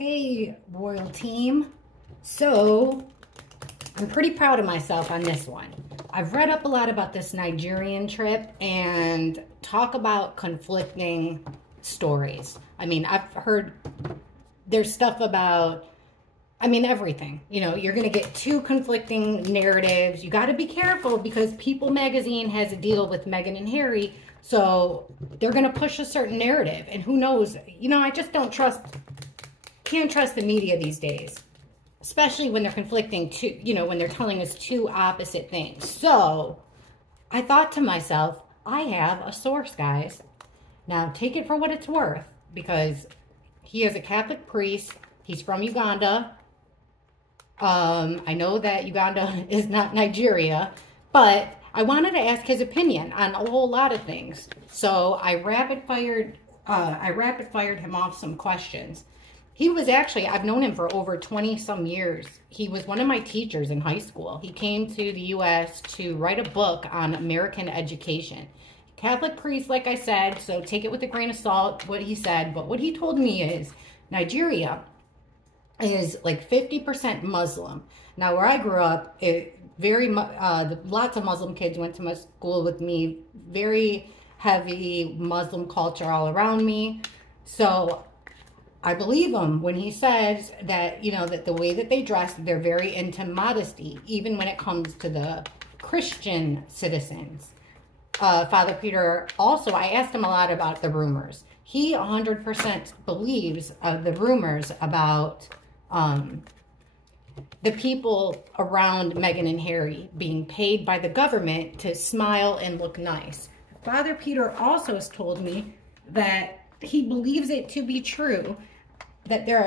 Hey, royal team. So, I'm pretty proud of myself on this one. I've read up a lot about this Nigerian trip and talk about conflicting stories. I mean, I've heard there's stuff about, everything. You know, you're going to get two conflicting narratives. You got to be careful because People magazine has a deal with Meghan and Harry. So they're going to push a certain narrative. And who knows? You know, I just can't trust the media these days. Especially when they're conflicting when they're telling us two opposite things. So I thought to myself, I have a source, guys. Now take it for what it's worth, because he is a Catholic priest. He's from Uganda. I know that Uganda is not Nigeria, but I wanted to ask his opinion on a whole lot of things. So I rapid fired him off some questions. He was actually, I've known him for over 20 some years. He was one of my teachers in high school. He came to the U.S. to write a book on American education. Catholic priest, like I said, so take it with a grain of salt, what he said. But what he told me is Nigeria is like 50% Muslim. Now, where I grew up, lots of Muslim kids went to my school with me. Very heavy Muslim culture all around me. So I believe him when he says that, that the way that they dress, they're very into modesty, even when it comes to the Christian citizens. Father Peter, also, I asked him a lot about the rumors. He 100% believes the rumors about the people around Meghan and Harry being paid by the government to smile and look nice. Father Peter also has told me that he believes it to be true that there are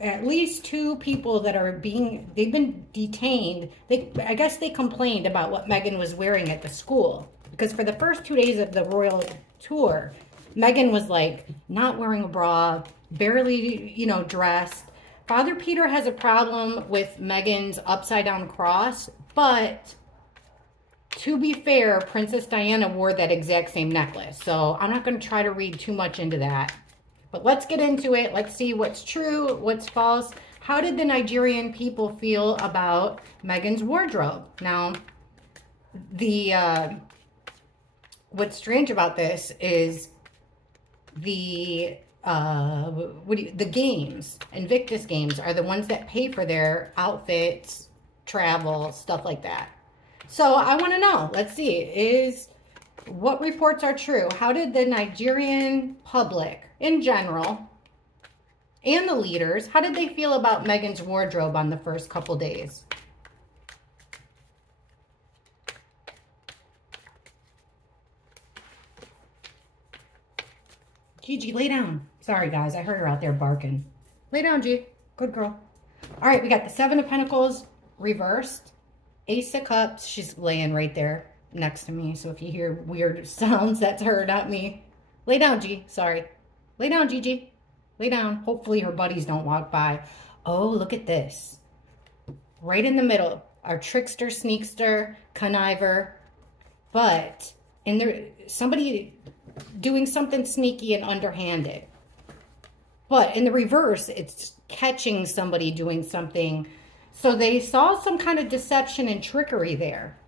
at least two people that are they've been detained. I guess they complained about what Meghan was wearing at the school. Because for the first 2 days of the royal tour, Meghan was like not wearing a bra, barely, dressed. Father Peter has a problem with Meghan's upside down cross, but to be fair, Princess Diana wore that exact same necklace. So I'm not going to try to read too much into that. But let's get into it. Let's see what's true, what's false. How did the Nigerian people feel about Meghan's wardrobe? Now, what's strange about this is the games, Invictus Games, are the ones that pay for their outfits, travel, stuff like that. So I want to know, let's see, what reports are true? How did the Nigerian public in general and the leaders, how did they feel about Meghan's wardrobe on the first couple days? Gigi, lay down. Sorry, guys. I heard her out there barking. Lay down, G. Good girl. All right, we got the Seven of Pentacles reversed. Ace of Cups. She's laying right there next to me. So if you hear weird sounds, that's her, not me. Lay down, G. Sorry. Lay down, Gigi. Lay down. Hopefully her buddies don't walk by. Oh, look at this. Right in the middle. Our trickster, sneakster, conniver. But in there, somebody doing something sneaky and underhanded. But in the reverse, it's catching somebody doing something. So they saw some kind of deception and trickery there.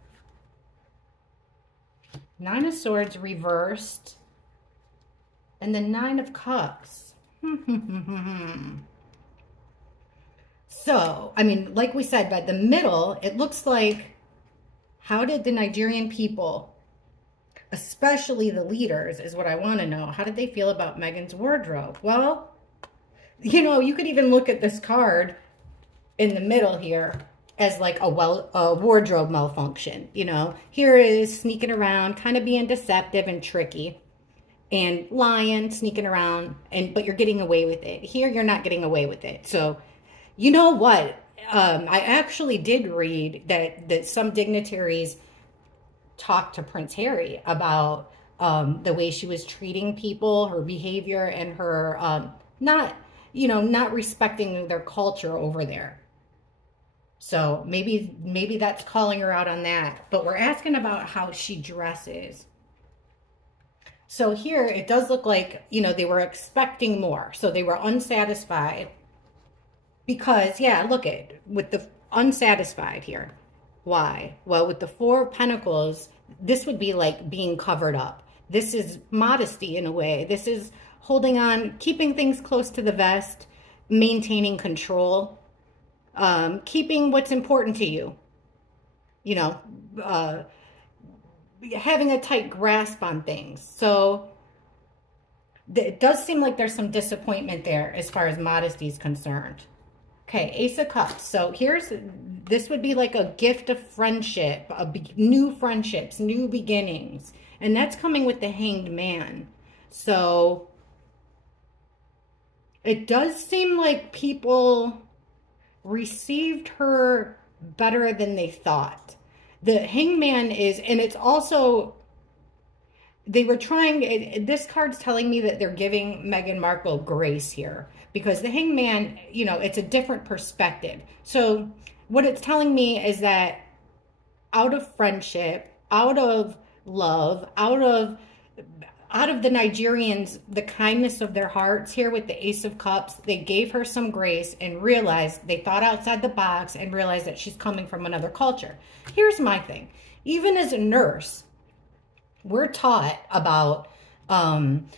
Nine of Swords reversed. And the Nine of Cups. So, like we said, by the middle, it looks like, how did the Nigerian people, especially the leaders, is what I want to know. How did they feel about Meghan's wardrobe? Well, you could even look at this card in the middle here as like a wardrobe malfunction. Here is sneaking around, kind of being deceptive and tricky, and lying, sneaking around, but you're getting away with it. Here, you're not getting away with it. So, you know what? I actually did read that some dignitaries talked to Prince Harry about the way she was treating people, her behavior, and her not respecting their culture over there. So maybe that's calling her out on that. But we're asking about how she dresses. So here it does look like, you know, they were expecting more. So they were unsatisfied because, yeah, look at with the unsatisfied here. Why? Well, with the Four of Pentacles, this would be like being covered up. This is modesty in a way. This is holding on, keeping things close to the vest, maintaining control, keeping what's important to you. You know, having a tight grasp on things. So it does seem like there's some disappointment there as far as modesty is concerned. Okay, Ace of Cups. So this would be like a gift of friendship, new friendships, new beginnings. And that's coming with the Hanged Man. So it does seem like people received her better than they thought. The Hangman is, and it's also, they were trying, this card's telling me that they're giving Meghan Markle grace here. Because the Hangman, you know, it's a different perspective. So what it's telling me is that out of friendship, out of love, out of the Nigerians, the kindness of their hearts here with the Ace of Cups, they gave her some grace and realized, they thought outside the box and realized that she's coming from another culture. Here's my thing. Even as a nurse, we're taught about,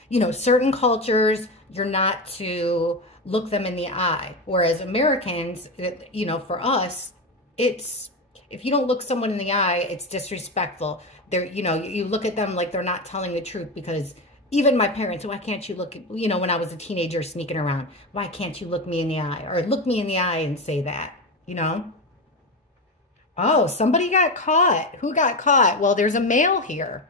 you know, certain cultures, you're not to look them in the eye. Whereas Americans, you know, for us, it's, if you don't look someone in the eye, it's disrespectful. They're, you know, you look at them like they're not telling the truth, because even my parents, why can't you look, you know, when I was a teenager sneaking around, why can't you look me in the eye, or look me in the eye and say that, you know? Oh, somebody got caught. Who got caught? Well, there's a male here.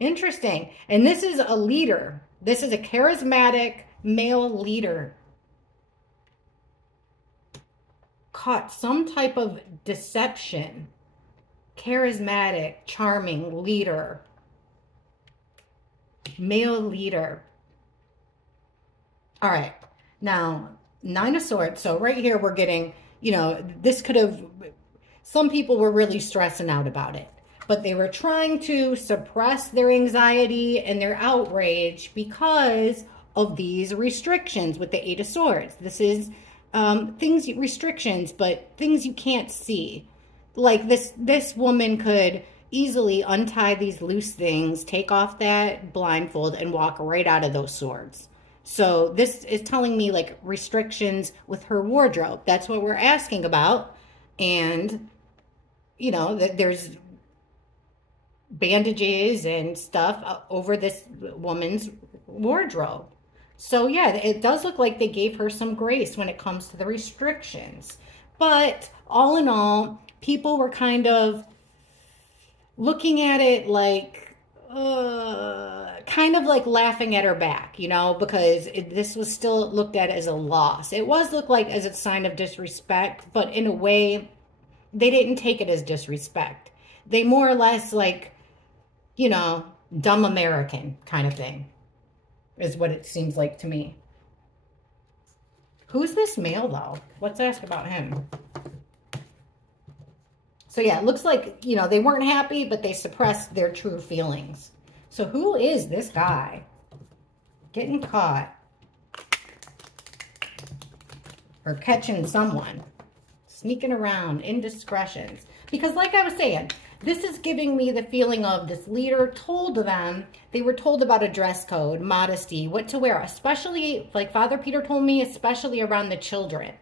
Interesting. And this is a leader. This is a charismatic male leader. Caught some type of deception. Charismatic, charming leader. Male leader. All right. Now, Nine of Swords. So right here we're getting, you know, this could have, some people were really stressing out about it. But they were trying to suppress their anxiety and their outrage because of these restrictions with the Eight of Swords. This is restrictions, but things you can't see. Like this woman could easily untie these loose things, take off that blindfold, and walk right out of those swords. So this is telling me like restrictions with her wardrobe. That's what we're asking about. And, you know, there's bandages and stuff over this woman's wardrobe. So yeah, it does look like they gave her some grace when it comes to the restrictions. But all in all, people were kind of looking at it like, kind of like laughing at her back, you know, because this was still looked at as a loss. It was looked like as a sign of disrespect, but in a way, they didn't take it as disrespect. They more or less like, you know, dumb American kind of thing is what it seems like to me. Who's this male though? Let's ask about him. So yeah, it looks like, you know, they weren't happy, but they suppressed their true feelings. So who is this guy? Getting caught. Or catching someone. Sneaking around, indiscretions. Because like I was saying, this is giving me the feeling of this leader told them, they were told about a dress code, modesty, what to wear, especially, like Father Peter told me, especially around the children.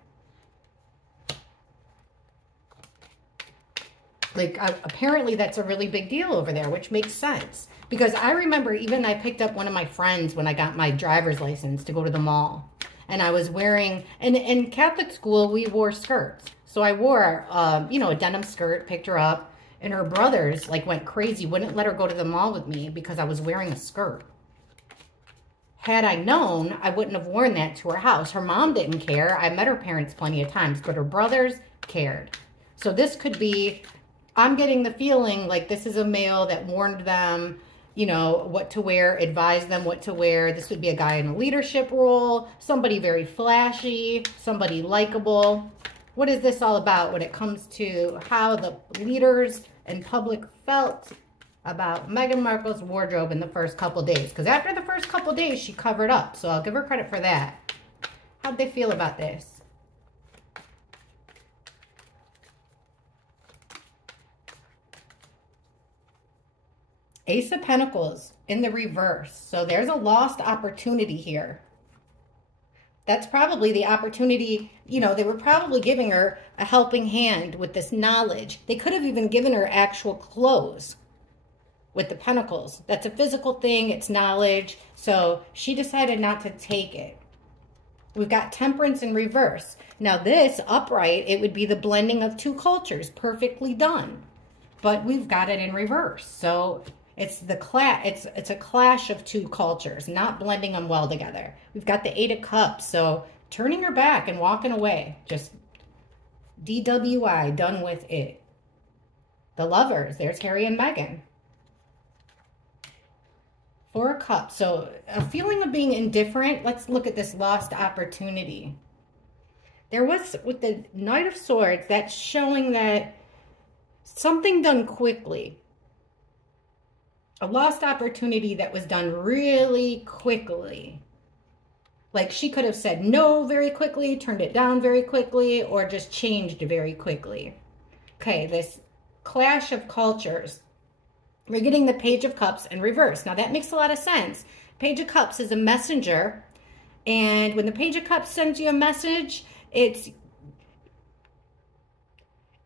Like, apparently that's a really big deal over there, which makes sense. Because I remember even I picked up one of my friends when I got my driver's license to go to the mall. And I was wearing, and in Catholic school, we wore skirts. So I wore, you know, a denim skirt, picked her up. And her brothers, like, went crazy, wouldn't let her go to the mall with me because I was wearing a skirt. Had I known, I wouldn't have worn that to her house. Her mom didn't care. I met her parents plenty of times, but her brothers cared. So this could be, I'm getting the feeling like this is a male that warned them, you know, what to wear, advised them what to wear. This would be a guy in a leadership role, somebody very flashy, somebody likable. What is this all about when it comes to how the leaders and public felt about Meghan Markle's wardrobe in the first couple days. Because after the first couple days, she covered up. So I'll give her credit for that. How'd they feel about this? Ace of Pentacles in the reverse. So there's a lost opportunity here. That's probably the opportunity, you know, they were probably giving her a helping hand with this knowledge. They could have even given her actual clothes with the pentacles. That's a physical thing. It's knowledge. So she decided not to take it. We've got Temperance in reverse. Now this upright, it would be the blending of two cultures. Perfectly done. But we've got it in reverse. So it's a clash of two cultures, not blending them well together. We've got the Eight of Cups, so turning her back and walking away. Just DWI, done with it. The Lovers, there's Harry and Meghan. Four of Cups, so a feeling of being indifferent. Let's look at this lost opportunity. There was, with the Knight of Swords, that's showing that something done quickly. A lost opportunity that was done really quickly. Like she could have said no very quickly, turned it down very quickly, or just changed very quickly. Okay, this clash of cultures. We're getting the Page of Cups in reverse. Now that makes a lot of sense. Page of Cups is a messenger. And when the Page of Cups sends you a message, it's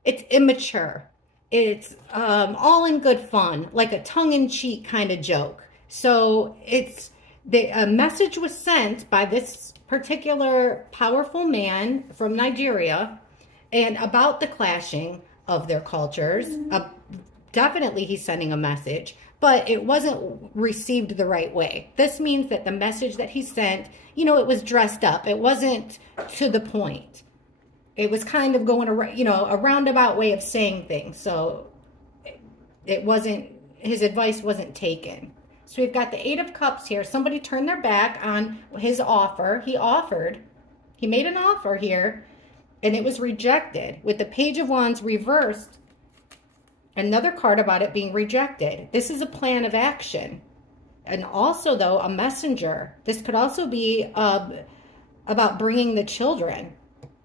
immature. It's all in good fun, like a tongue-in-cheek kind of joke. So a message was sent by this particular powerful man from Nigeria, and about the clashing of their cultures. Definitely he's sending a message, but it wasn't received the right way. This means that the message that he sent, you know, it was dressed up. It wasn't to the point. It was kind of going around, you know, a roundabout way of saying things. So it wasn't, his advice wasn't taken. So we've got the Eight of Cups here. Somebody turned their back on his offer. He made an offer here, and it was rejected. With the Page of Wands reversed, another card about it being rejected. This is a plan of action. And also, though, a messenger. This could also be about bringing the children.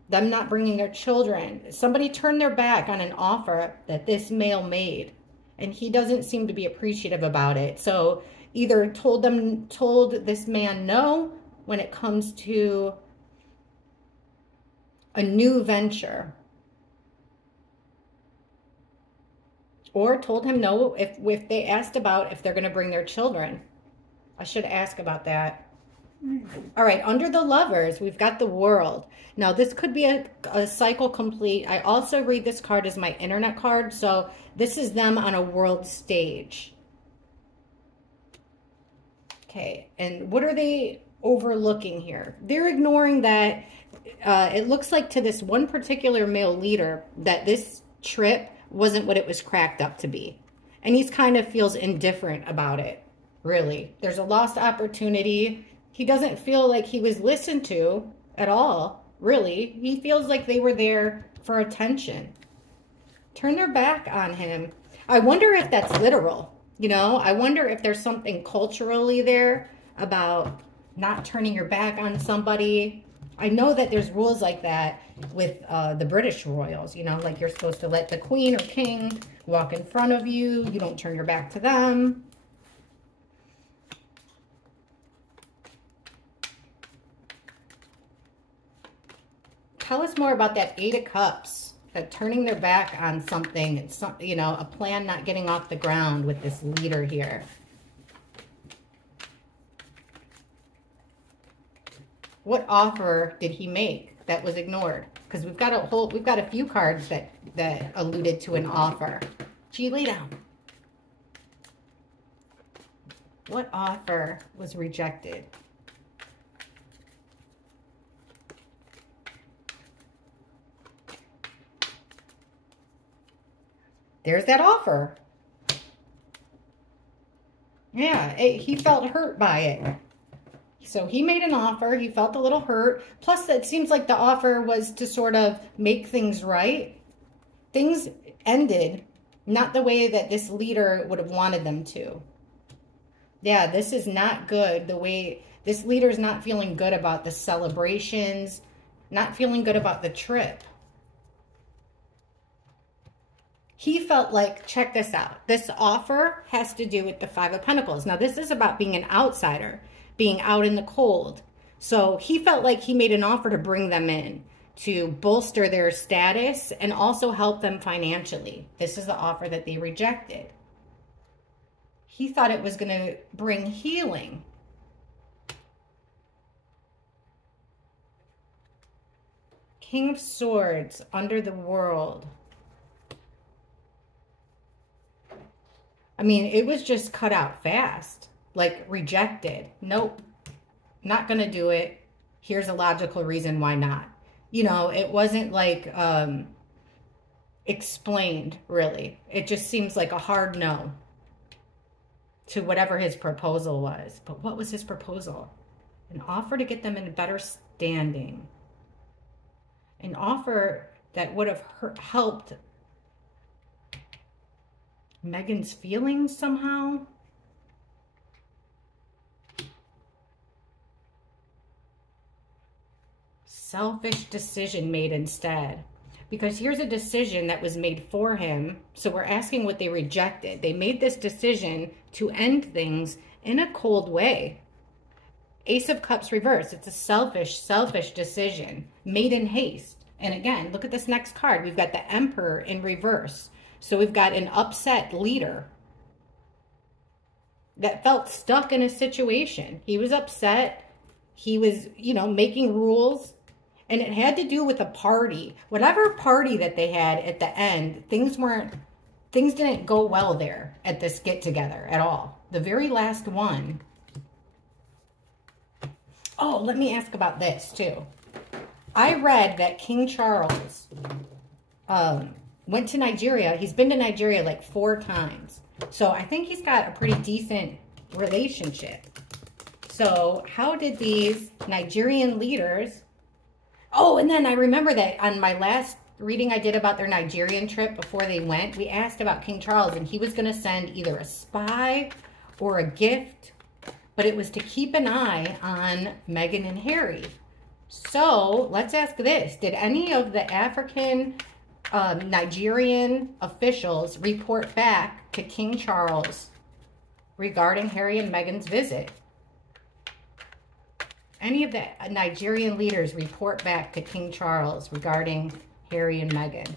Them not bringing their children. Somebody turned their back on an offer that this male made, and he doesn't seem to be appreciative about it. So either told this man no when it comes to a new venture, or told him no if they asked about if they're going to bring their children. I should ask about that. All right, under the Lovers, we've got the World. Now, this could be a cycle complete. I also read this card as my internet card, so this is them on a world stage. Okay, and what are they overlooking here? They're ignoring that it looks like to this one particular male leader that this trip wasn't what it was cracked up to be. And he kind of feels indifferent about it, really. There's a lost opportunity. He doesn't feel like he was listened to at all, really. He feels like they were there for attention. Turn their back on him. I wonder if that's literal, you know? I wonder if there's something culturally there about not turning your back on somebody. I know that there's rules like that with the British royals, you know, like you're supposed to let the queen or king walk in front of you. You don't turn your back to them. Tell us more about that Eight of Cups, that turning their back on something. It's you know, a plan not getting off the ground with this leader here. What offer did he make that was ignored? Because we've got a few cards that alluded to an offer. Gee, lay down. What offer was rejected? There's that offer. Yeah, he felt hurt by it. So he made an offer. He felt a little hurt. Plus, it seems like the offer was to sort of make things right. Things ended Not the way that this leader would have wanted them to. Yeah, this is not good. The way this leader is not feeling good about the celebrations, not feeling good about the trip. He felt like, check this out. This offer has to do with the Five of Pentacles. Now, this is about being an outsider, being out in the cold. So he felt like he made an offer to bring them in, to bolster their status and also help them financially. This is the offer that they rejected. He thought it was going to bring healing. King of Swords, under the world. I mean, it was just cut out fast, like rejected. Nope, not going to do it. Here's a logical reason why not. You know, it wasn't like explained, really. It just seems like a hard no to whatever his proposal was. But what was his proposal? An offer to get them in better standing. An offer that would have helped Meghan's feelings somehow. Selfish decision made instead. Because here's a decision that was made for him. So we're asking what they rejected. They made this decision to end things in a cold way. Ace of Cups reverse. It's a selfish decision made in haste. And again, look at this next card. We've got the Emperor in reverse. So we've got an upset leader that felt stuck in a situation. He was upset. He was, you know, making rules. And it had to do with a party. Whatever party that they had at the end, things didn't go well there at this get-together at all. The very last one. Oh, let me ask about this too. I read that King Charles went to Nigeria. He's been to Nigeria like 4 times. So I think he's got a pretty decent relationship. So how did these Nigerian leaders... Oh, and then I remember that on my last reading I did about their Nigerian trip before they went, we asked about King Charles, and he was going to send either a spy or a gift, but it was to keep an eye on Meghan and Harry. So let's ask this. Did any of the African Nigerian officials report back to King Charles regarding Harry and Meghan's visit? Any of the Nigerian leaders report back to King Charles regarding Harry and Meghan?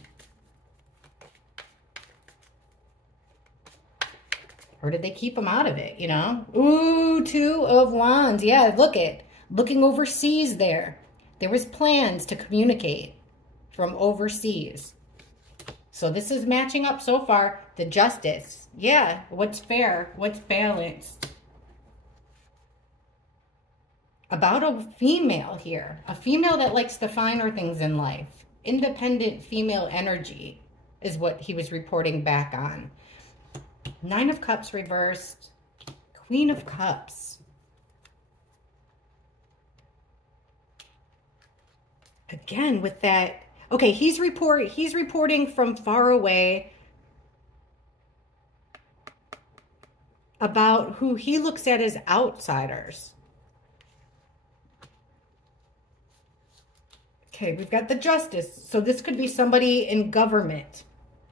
Or did they keep them out of it, you know? Ooh, 2 of Wands. Yeah, looking overseas there. There was plans to communicate from overseas. So this is matching up so far. The Justice. Yeah, what's fair? What's balanced? About a female here. A female that likes the finer things in life. Independent female energy is what he was reporting back on. 9 of Cups reversed. Queen of Cups. Again with that. Okay, he's reporting from far away about who he looks at as outsiders. Okay, we've got the Justice. So this could be somebody in government.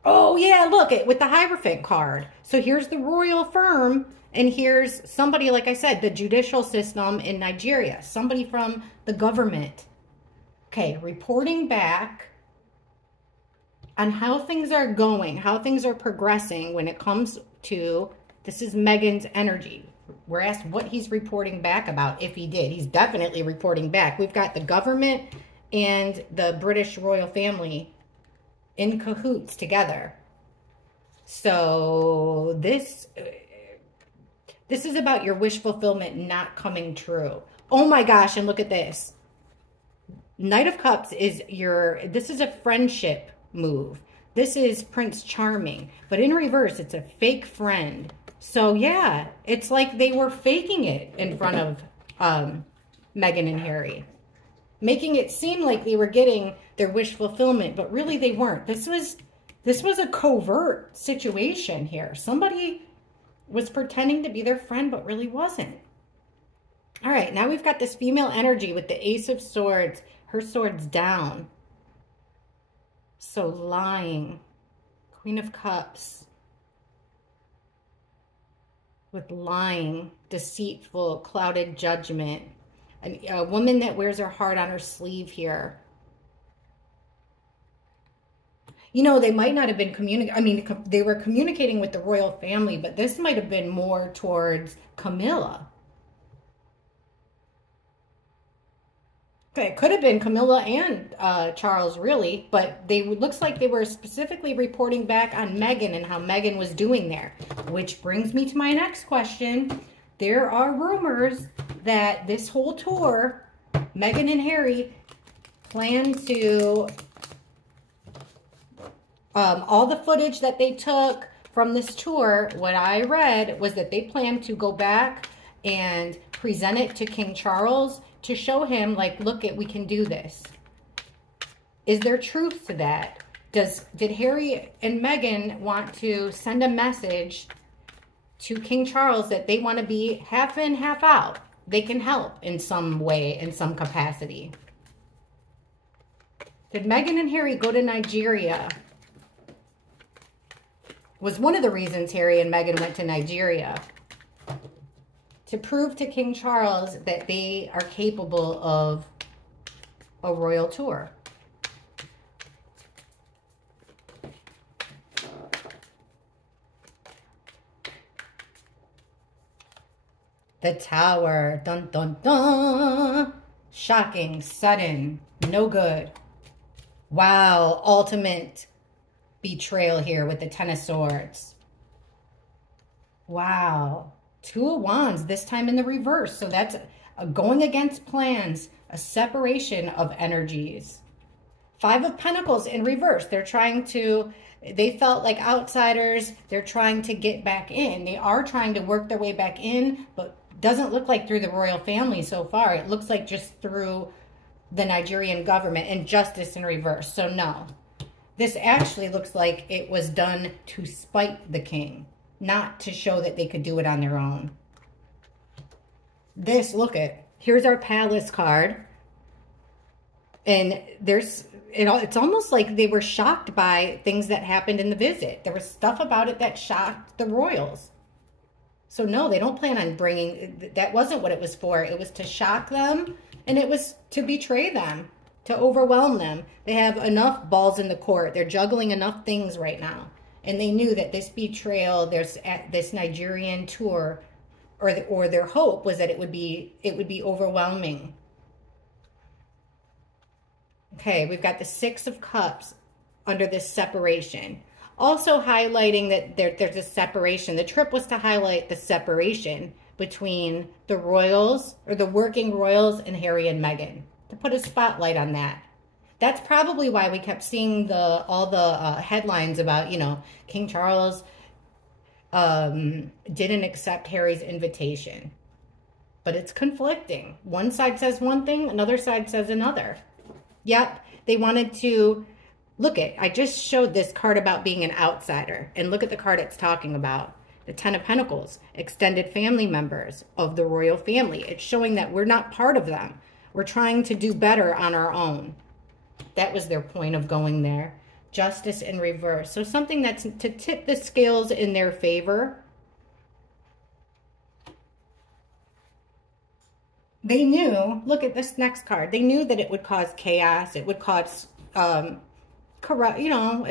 Oh, yeah, look, with the Hierophant card. So here's the royal firm, and here's somebody, like I said, the judicial system in Nigeria. Somebody from the government. Okay, reporting back on how things are going, how things are progressing when it comes to, this is Meghan's energy. We're asked what he's reporting back about, if he did. He's definitely reporting back. We've got the government and the British royal family in cahoots together. So this is about your wish fulfillment not coming true. Oh my gosh, and look at this. Knight of Cups is this is a friendship move. This is Prince Charming, but in reverse, it's a fake friend. So yeah, it's like they were faking it in front of Meghan and Harry, making it seem like they were getting their wish fulfillment, but really they weren't. This This was a covert situation here. Somebody was pretending to be their friend, but really wasn't. All right, now we've got this female energy with the Ace of Swords. Her sword's down. So lying. Queen of Cups. With lying, deceitful, clouded judgment. A woman that wears her heart on her sleeve here. You know, they might not have been communicating. I mean, they were communicating with the royal family, but this might have been more towards Camilla. Okay, it could have been Camilla and Charles, really, but looks like they were specifically reporting back on Meghan and how Meghan was doing there. Which brings me to my next question. There are rumors that this whole tour, Meghan and Harry plan to... all the footage that they took from this tour, what I read was that they plan to go back and present it to King Charles to show him, like, look, we can do this. Is there truth to that? Did Harry and Meghan want to send a message to King Charles that they want to be half in, half out? They can help in some way, in some capacity. Did Meghan and Harry go to Nigeria? Was one of the reasons Harry and Meghan went to Nigeria, to prove to King Charles that they are capable of a royal tour. The Tower. Dun, dun, dun. Shocking, sudden, no good. Wow, ultimate betrayal here with the Ten of Swords. Wow. Two of Wands, this time in the reverse. So that's going against plans, a separation of energies. Five of Pentacles in reverse. They're trying to, they felt like outsiders. They're trying to get back in. They are trying to work their way back in, but doesn't look like through the royal family so far. It looks like just through the Nigerian government, and Justice in reverse. So no. This actually looks like it was done to spite the king, not to show that they could do it on their own. This, look at, here's our palace card. And it's almost like they were shocked by things that happened in the visit. There was stuff about it that shocked the royals. So no, they don't plan on bringing, that wasn't what it was for. It was to shock them, and it was to betray them, to overwhelm them. They have enough balls in the court. They're juggling enough things right now. And they knew that this betrayal, this Nigerian tour, or their hope was that it would be overwhelming. Okay, we've got the Six of Cups under this separation. Also highlighting that there's a separation. The trip was to highlight the separation between the royals, or the working royals, and Harry and Meghan, to put a spotlight on that. That's probably why we kept seeing all the headlines about, you know, King Charles didn't accept Harry's invitation. But it's conflicting. One side says one thing, another side says another. Yep, they wanted to... Look I just showed this card about being an outsider. And look at the card it's talking about. The Ten of Pentacles. Extended family members of the royal family. It's showing that we're not part of them. We're trying to do better on our own. That was their point of going there. Justice in reverse. So something that's to tip the scales in their favor. They knew, look at this next card. They knew that it would cause chaos. It would cause... corrupt, you know,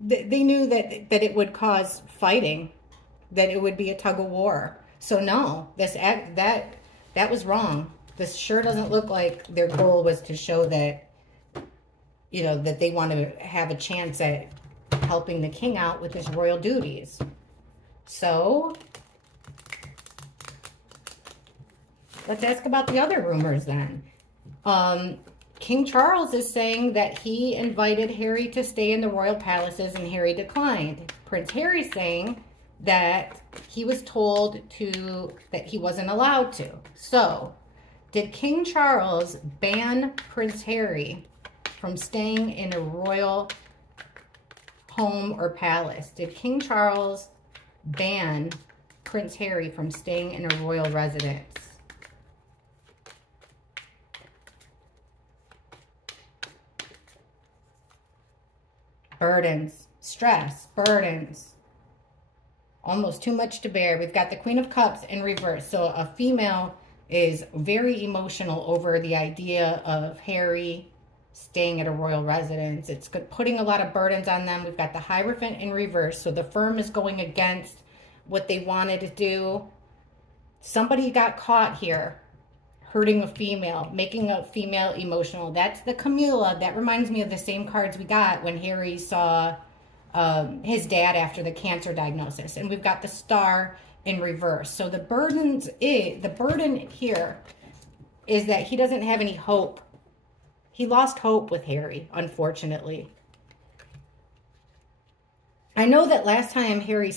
they knew that it would cause fighting, that it would be a tug of war. So no, that was wrong. This sure doesn't look like their goal was to show that, you know, that they want to have a chance at helping the king out with his royal duties. So let's ask about the other rumors then. King Charles is saying that he invited Harry to stay in the royal palaces and Harry declined. Prince Harry's saying that he was told that he wasn't allowed to. So, did King Charles ban Prince Harry from staying in a royal home or palace? Did King Charles ban Prince Harry from staying in a royal residence? Burdens, stress, burdens. Almost too much to bear. We've got the Queen of Cups in reverse. So a female is very emotional over the idea of Harry staying at a royal residence. It's putting a lot of burdens on them. We've got the Hierophant in reverse. So the firm is going against what they wanted to do. Somebody got caught here hurting a female, making a female emotional. That's the Camilla. That reminds me of the same cards we got when Harry saw his dad after the cancer diagnosis. And we've got the Star in reverse. So the burden here is that he doesn't have any hope. He lost hope with Harry, unfortunately. I know that last time Harry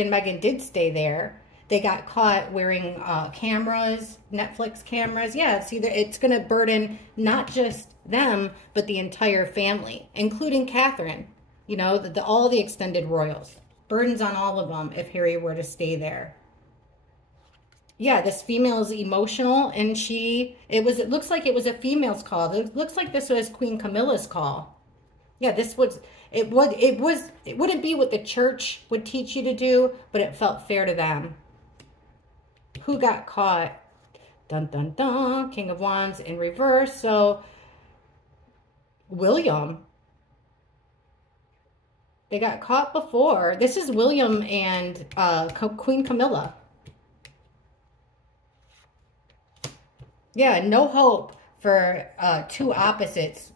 and Meghan did stay there, they got caught wearing cameras, Netflix cameras. Yeah, see, it's going to burden not just them, but the entire family, including Catherine. You know, all the extended royals. Burdens on all of them if Harry were to stay there. Yeah, this female is emotional, and it looks like it was a female's call. It looks like this was Queen Camilla's call. Yeah, it wouldn't be what the church would teach you to do, but it felt fair to them. Who got caught? Dun, dun, dun. King of Wands in reverse. So, William. They got caught before. This is William and Queen Camilla. Yeah, no hope for two opposites.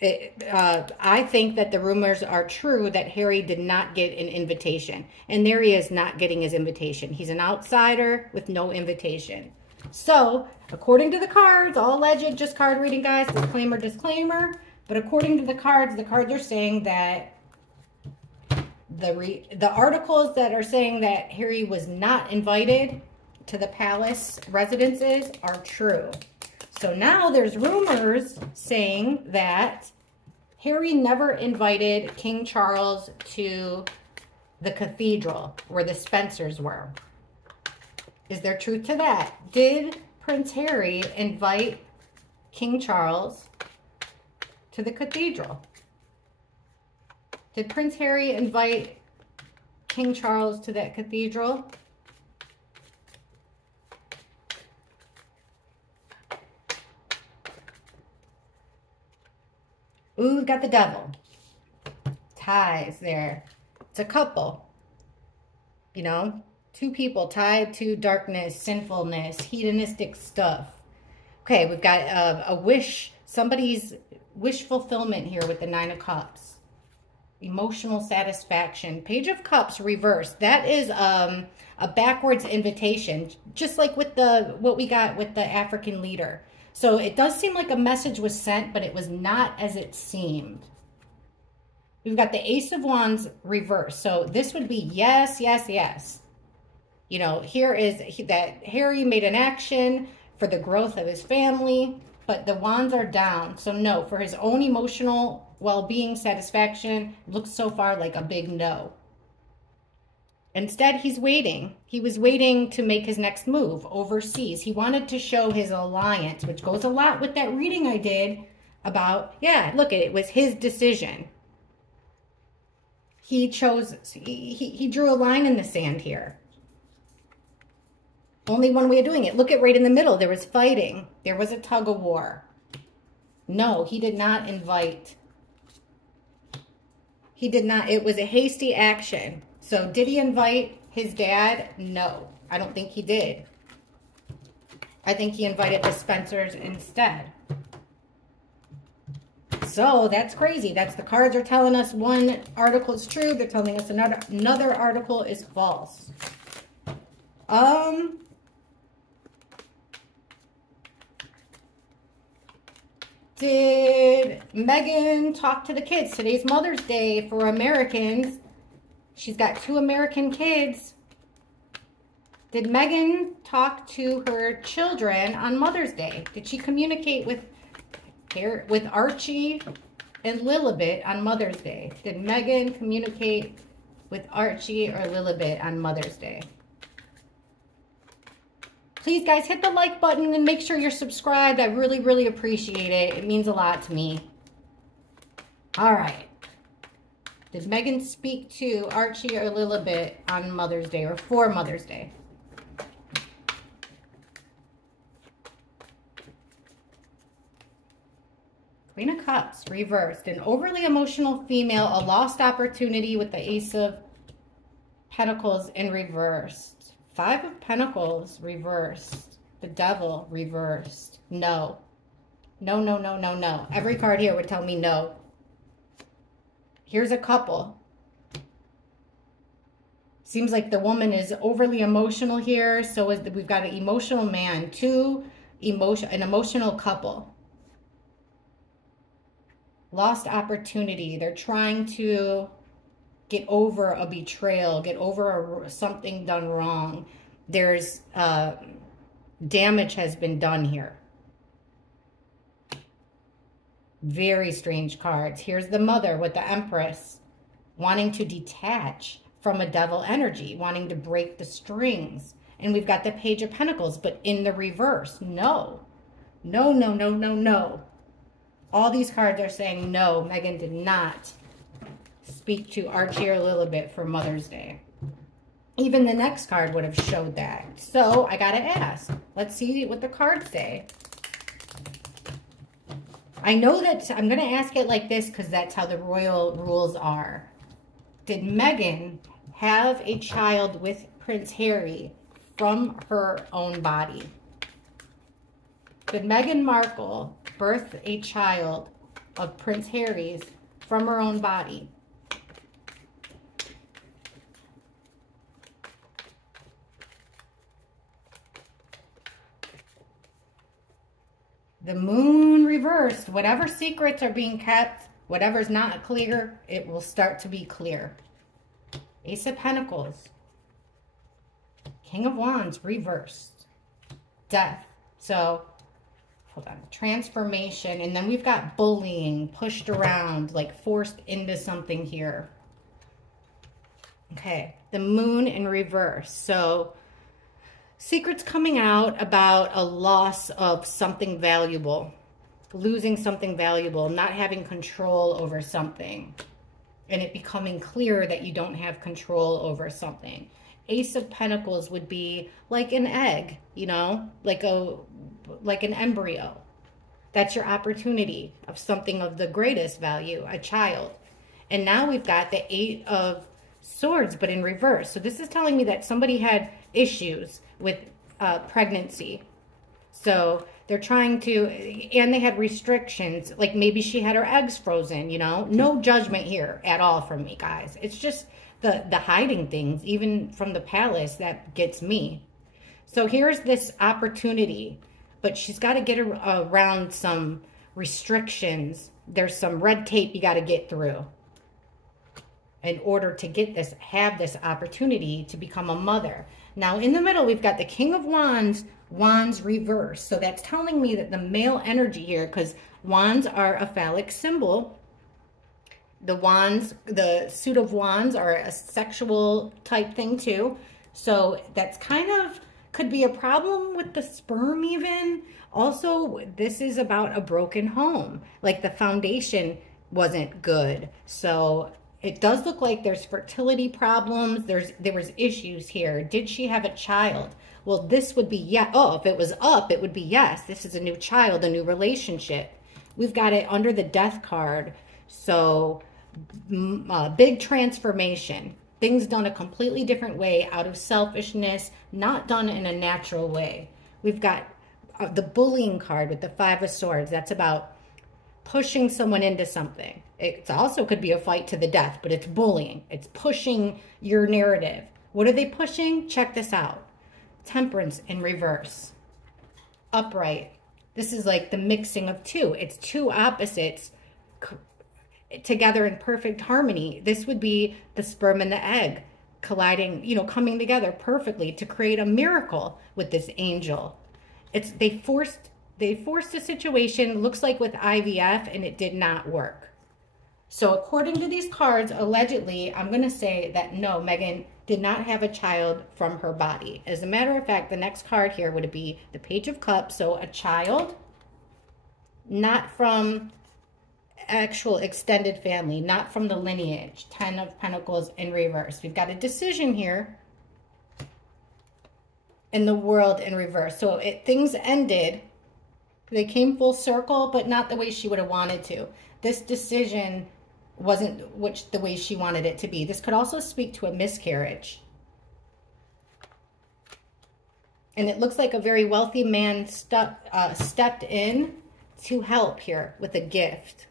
I think that the rumors are true that Harry did not get an invitation. And there he is not getting his invitation. He's an outsider with no invitation. So, according to the cards, all alleged, just card reading, guys. Disclaimer, disclaimer. But according to the cards are saying that the articles that are saying that Harry was not invited to the palace residences are true. So now there's rumors saying that Harry never invited King Charles to the cathedral where the Spencers were. Is there truth to that? Did Prince Harry invite King Charles to the cathedral? Did Prince Harry invite King Charles to that cathedral? Ooh, we've got the Devil. Ties there. It's a couple. You know, two people tied to darkness, sinfulness, hedonistic stuff. Okay, we've got a wish, somebody's wish fulfillment here with the Nine of Cups. Emotional satisfaction. Page of Cups reverse. That is a backwards invitation, just like with what we got with the African leader. So it does seem like a message was sent, but it was not as it seemed. We've got the Ace of Wands reverse. So this would be yes, yes, yes. You know, here is that Harry made an action for the growth of his family, but the wands are down. So no, for his own emotional well-being, satisfaction, looks so far like a big no. Instead, he's waiting. He was waiting to make his next move overseas. He wanted to show his alliance, which goes a lot with that reading I did about, yeah, look, it was his decision. He chose, he drew a line in the sand here. Only one way of doing it. Look at right in the middle. There was fighting. There was a tug of war. No, he did not invite. He did not. It was a hasty action. So did he invite his dad? No, I don't think he did. I think he invited the Spencers instead. So that's crazy. That's the cards are telling us one article is true. They're telling us another article is false. Did Meghan talk to the kids? Today's Mother's Day for Americans. She's got 2 American kids. Did Meghan talk to her children on Mother's Day? Did she communicate with Archie and Lilibet on Mother's Day? Did Meghan communicate with Archie or Lilibet on Mother's Day? Please, guys, hit the like button and make sure you're subscribed. I really, really appreciate it. It means a lot to me. All right. Did Meghan speak to Archie or Lilibet on Mother's Day or for Mother's Day? Queen of Cups, reversed. An overly emotional female, a lost opportunity with the Ace of Pentacles in reversed. Five of Pentacles, reversed. The Devil, reversed. No. No, no, no, no, no. Every card here would tell me no. Here's a couple. Seems like the woman is overly emotional here. So we've got an emotional man, an emotional couple. Lost opportunity. They're trying to get over a betrayal, get over something done wrong. There's damage has been done here. Very strange cards. Here's the Mother with the Empress, wanting to detach from a devil energy, wanting to break the strings. And we've got the Page of Pentacles, but in the reverse. No. No, no, no, no, no. All these cards are saying no, Meghan did not speak to Archie or Lilibet for Mother's Day. Even the next card would have showed that. So I got to ask. Let's see what the cards say. I know that I'm going to ask it like this because that's how the royal rules are. Did Meghan have a child with Prince Harry from her own body? Did Meghan Markle birth a child of Prince Harry's from her own body? The Moon reversed. Whatever secrets are being kept, whatever's not clear, it will start to be clear. Ace of Pentacles. King of Wands reversed. Death. So, hold on. Transformation. And then we've got bullying, pushed around, like forced into something here. Okay. The Moon in reverse. So, secrets coming out about a loss of something valuable. Losing something valuable. Not having control over something. And it becoming clear that you don't have control over something. Ace of Pentacles would be like an egg, you know, like an embryo. That's your opportunity of something of the greatest value, a child. And now we've got the Eight of Swords, but in reverse. So this is telling me that somebody had issues with pregnancy. So they're trying to, and they had restrictions, like maybe she had her eggs frozen, you know. No judgment here at all from me, guys. It's just the hiding things, even from the palace, that gets me. So here's this opportunity, but she's got to get around some restrictions. There's some red tape you got to get through in order to get this, have this opportunity to become a mother. Now in the middle, we've got the King of Wands, Wands reverse. So that's telling me that the male energy here, because wands are a phallic symbol. The wands, the suit of wands are a sexual type thing too. So that's kind of, could be a problem with the sperm even. Also, this is about a broken home. Like the foundation wasn't good. So it does look like there's fertility problems. There was issues here. Did she have a child? Well, this would be, yeah. Oh, if it was up, it would be yes. This is a new child, a new relationship. We've got it under the Death card. So big transformation. Things done a completely different way, out of selfishness, not done in a natural way. We've got the bullying card with the Five of Swords. That's about pushing someone into something. It also could be a fight to the death, but it's bullying. It's pushing your narrative. What are they pushing? Check this out. Temperance in reverse. Upright. This is like the mixing of two. It's two opposites together in perfect harmony. This would be the sperm and the egg colliding, you know, coming together perfectly to create a miracle with this angel. It's they forced a situation, looks like with IVF, and it did not work. So according to these cards, allegedly, I'm going to say that no, Meghan did not have a child from her body. As a matter of fact, the next card here would be the Page of Cups. So a child, not from actual extended family, not from the lineage. 10 of Pentacles in reverse. We've got a decision here in the World in reverse. So things ended. They came full circle, but not the way she would have wanted to. This decision wasn't the way she wanted it to be. This could also speak to a miscarriage. And it looks like a very wealthy man stepped in to help here with a gift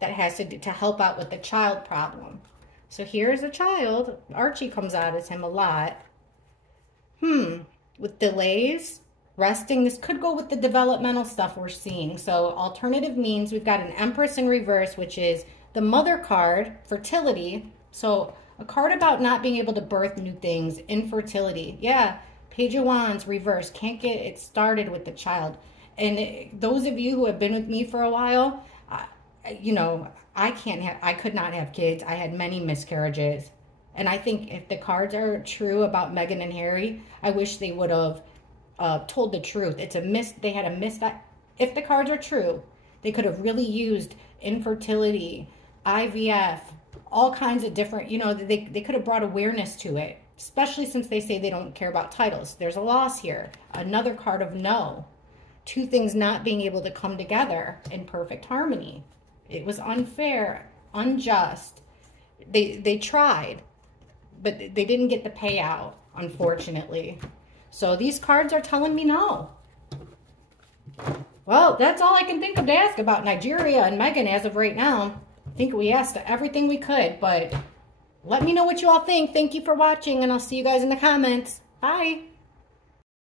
that has to help out with the child problem. So here's a child. Archie comes out as him a lot. With delays, resting. This could go with the developmental stuff we're seeing. So alternative means, we've got an Empress in reverse, which is the mother card, fertility. So a card about not being able to birth new things, infertility. Yeah, Page of Wands, reverse. Can't get it started with the child. And those of you who have been with me for a while, you know, I could not have kids. I had many miscarriages. And I think if the cards are true about Meghan and Harry, I wish they would have told the truth. If the cards are true, they could have really used infertility, IVF, all kinds of different, you know, they could have brought awareness to it, especially since they say they don't care about titles. There's a loss here. Another card of no. Two things not being able to come together in perfect harmony. It was unfair, unjust. They tried, but they didn't get the payout, unfortunately. So these cards are telling me no. Well, that's all I can think of to ask about Nigeria and Meghan as of right now. I think we asked everything we could, but let me know what you all think. Thank you for watching, and I'll see you guys in the comments. Bye.